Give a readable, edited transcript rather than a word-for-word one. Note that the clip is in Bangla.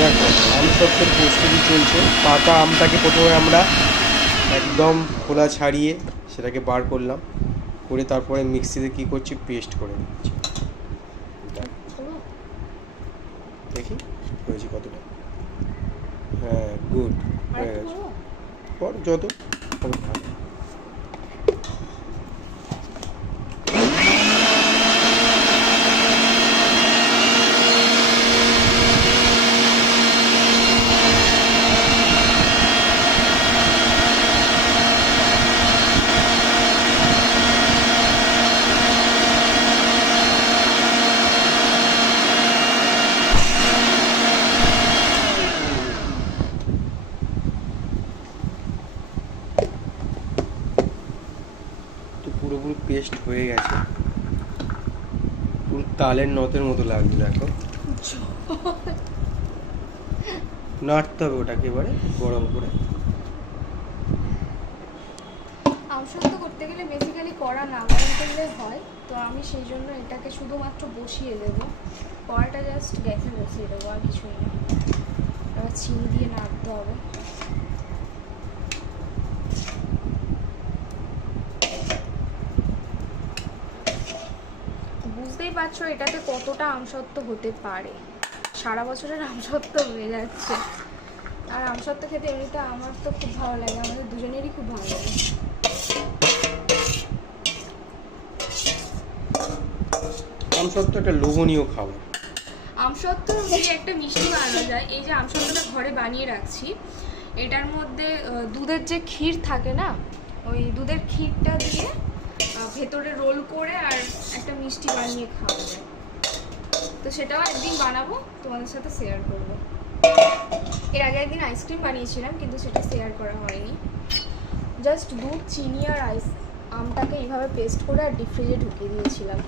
দেখো আমসত্ত্বের প্রস্তুতি চলছে। পাকা আমটাকে প্রথমে আমরা একদম খোলা ছাড়িয়ে সেটাকে বার করলাম, করে তারপরে মিক্সিতে কী করছি, পেস্ট করে নিচ্ছি। দেখি হয়েছে কতটা। হ্যাঁ গুড, হয়ে গেছে। পর যত ভালো। তো পুরোপুরি পেস্ট হয়ে গেছে, পুরো তালের নতের মতো লাগছে। দেখো নাড়তে হবে ওটাকে এবারে গরম করে। আমসত্ত্ব করতে গেলে বেসিক্যালি কড়া না গরম করলে হয়, তো আমি সেই জন্য এটাকে শুধুমাত্র বসিয়ে দেবো। কড়াটা জাস্ট গ্যাসে বসিয়ে দেবো, আর কিছুই না। এবার চিনি দিয়ে নাড়তে হবে। বুঝতেই পারছো এটাতে কতটা আমসত্ত্ব হতে পারে। সারা বছরের আমসত্ত্ব হয়ে যাচ্ছে। আর আমসত্ত্ব খেতে এমনিতে আমার তো খুব ভালো লাগে, আমাদের দুজনেরই খুব ভালো লাগে। আমসত্ত্ব একটা লোভনীয় খাবার। আমসত্ত্ব দিয়ে একটা মিষ্টি বানানো যায়। এই যে আমসত্ত্বটা ঘরে বানিয়ে রাখছি, এটার মধ্যে দুধের যে ক্ষীর থাকে না, ওই দুধের ক্ষীরটা দিয়ে ভেতরে রোল করে আর একটা মিষ্টি বানিয়ে খাওয়া যায়। তো সেটাও একদিন বানাবো, তোমাদের সাথে শেয়ার করবো। এর আগে একদিন আইসক্রিম বানিয়েছিলাম, কিন্তু সেটা শেয়ার করা হয়নি। জাস্ট দুধ, চিনি আর আমটাকে এইভাবে পেস্ট করে আর ডিপ ফ্রিজে ঢুকিয়ে দিয়েছিলাম।